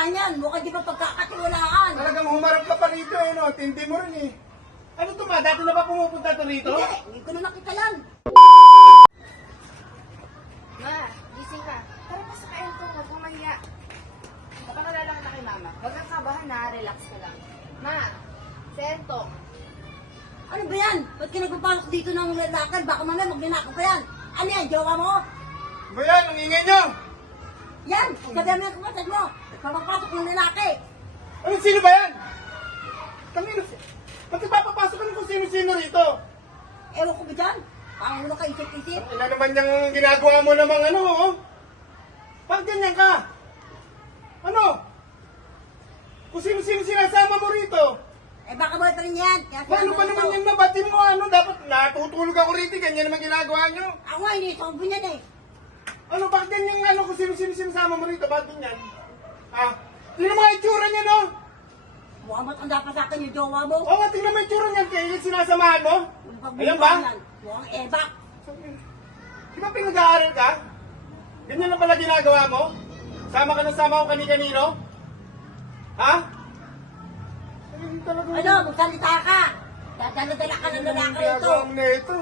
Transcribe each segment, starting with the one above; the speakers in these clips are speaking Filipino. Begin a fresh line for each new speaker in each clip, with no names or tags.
niyan. Mukhang di ba pagkakatiwalaan?
Talagang humarap ka pa rito eh, no? Tindi mo rin eh. Ano to ma? Dati na ba pumupunta to rito?
Hindi ko na nakita yan.
Ma, gising ka. Tara na sa kain ko, huwag kang mahiya. Napangalala kita kay mama. Huwag kang kabahan na, relax ka lang. Ma, si Entong.
Ano ba yan? Ba't ka nagpapalok dito ng lalakad? Baka mamaya magnanakaw ka yan. Ano yan, jowa mo?
Ba yan? Ang ingay nyo!
Yan, kadami ang kapatid mo. Kapapasok ng lalaki.
Ano, sino ba yan? Tangino, ba't ipapapasok ka na kung sino-sino rito?
Ewan ko ba dyan? Pangulo ka isip-isip.
Ano naman yung ginagawa mo namang ano, oh? Bakit ganyan ka? Ano? Kung sino-sino sinasama mo rito?
Eh baka mo rin yan. Kaya
Paano pa naman yan na? Ba't di mo ano? Dapat natutulog ako rito. Ganyan naman ginagawa nyo.
Ako nga, iniisog yan eh.
Ano, bakit ganyan ano? Kung sino-sino sinasama mo rito? Bakit ganyan? Ha? Tingnan mo nga itsura niya, no?
Mukhang matanda pa sa akin yung jowa mo.
Oo nga, tingnan mo itsura niyan. Kaya yung sinasamahan mo? Ayan ba?
Mukhang ebak.
Di ba pinag-aaral ka? Ganyan na pala ginagawa mo? Sama ka na sama ko kani-kanino? Ha? Ay, talaga.
Ano, magsalita ka. Dadala-dala ka ng lalaki rito.
Ginagawa mo na ito.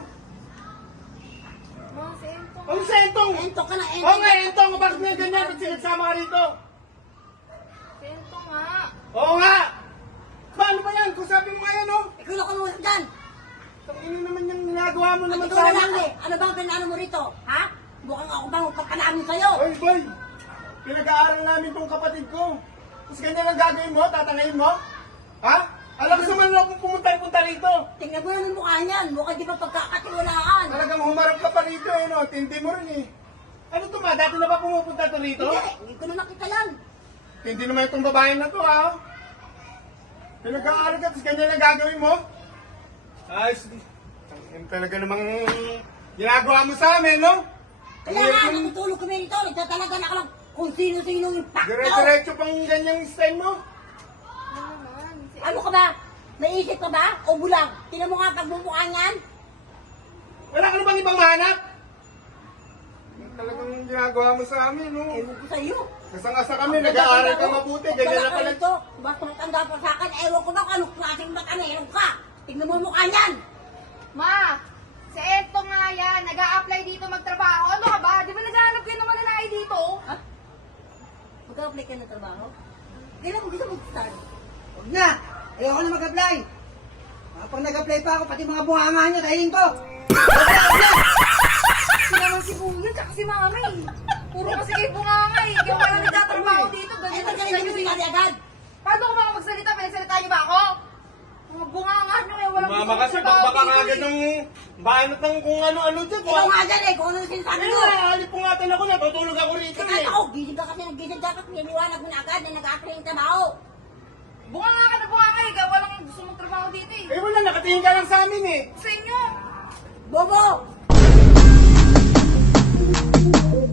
Ma, si Entong.
Ano sa entong?
Ento ka na, ento.
Oo nga, entong. Bakit nga ganyan? Ba't sinagsama ka rito?
Si Entong nga.
Oo nga! Paano ba yan? Kung sabi mo nga yan, oh!
Ikaw na kumuha dyan.
Tangino naman yung ginagawa mo naman
Ito
sa amin.
lalaki. Ano bang pinano mo rito? Ha? Mukhang ako bang kapanamin sa'yo.
Oy, boy! Pinag-aaral namin tong kapatid ko. Tapos ganyan ang gagawin mo? Tatangayin mo? Ha? Alam ko naman ako pumunta rito.
Tingnan mo naman mukha niyan. Mukhang di ba pagkakatiwalaan?
Talagang humarap ka pa rito eh, no? Tindi mo rin eh. Ano to ma? Dati na ba pumupunta to rito?
Hindi ko na nakita yan.
Tindi naman itong babae na to, ha? Pinag-aaral ka, tapos ganyan ang gagawin mo? Ayos. Yan talaga namang ginagawa mo sa amin, no?
Kaya nga, natutulog kami rito. Nagtatalaga na ka lang kung sino-sino yung pakto.
Dire-diretso pang ganyang style mo.
Ano naman? Si
Ano ka ba? Naisip ka ba? O bulang? Tinan mo nga pagmumukha niyan.
Wala ka na bang ibang mahanap? Yan talagang ginagawa mo sa amin, no?
Ewan ko sa'yo.
Kasang-asa kami, nag-aaral ka mabuti, ganyan na pala.
Ito, basta matanda pa sa akin, ewan ko ba kung anong klaseng mata meron ka. Tingnan mo yung mukha niyan.
Ma, si Entong nga yan. Nag-a-apply dito magtrabaho. Ano ka ba? Di ba naghahanap kayo ng mananay dito?
Ha? Mag-apply ka ng trabaho? Kailan mo gusto mag-start?
Huwag na! Ayoko na mag-apply! Pag nag-apply pa ako, pati mga bunganga niyo, kainin ko!
Si naman si Kuya, tsaka si Mami. Puro kasi kayo bunganga eh. Kaya wala nagtatrabaho dito.
Eh,
Ganyan
ba't ka
kasi
hindi
kayo
mo
eh.
agad?
Paano ko makapagsalita? Pinasalita niyo ba ako? Mga bunganga nyo eh. Walang
Mama kasi, baka agad ng banat ng kung ano-ano dyan.
Ikaw nga dyan eh, kung ano yung sinasabi
Ano
mo.
na, halipungatan ako, natutulog ako rito
Kaya
eh.
ako, gising ka kasi nag-gising dapat, niliwanag mo na agad na nag-apply ng trabaho.
Bunganga ka na bunganga eh. Kaya walang gusto mong trabaho dito eh.
Eh wala, nakatingin ka lang sa amin eh.
Sa inyo.
Bobo!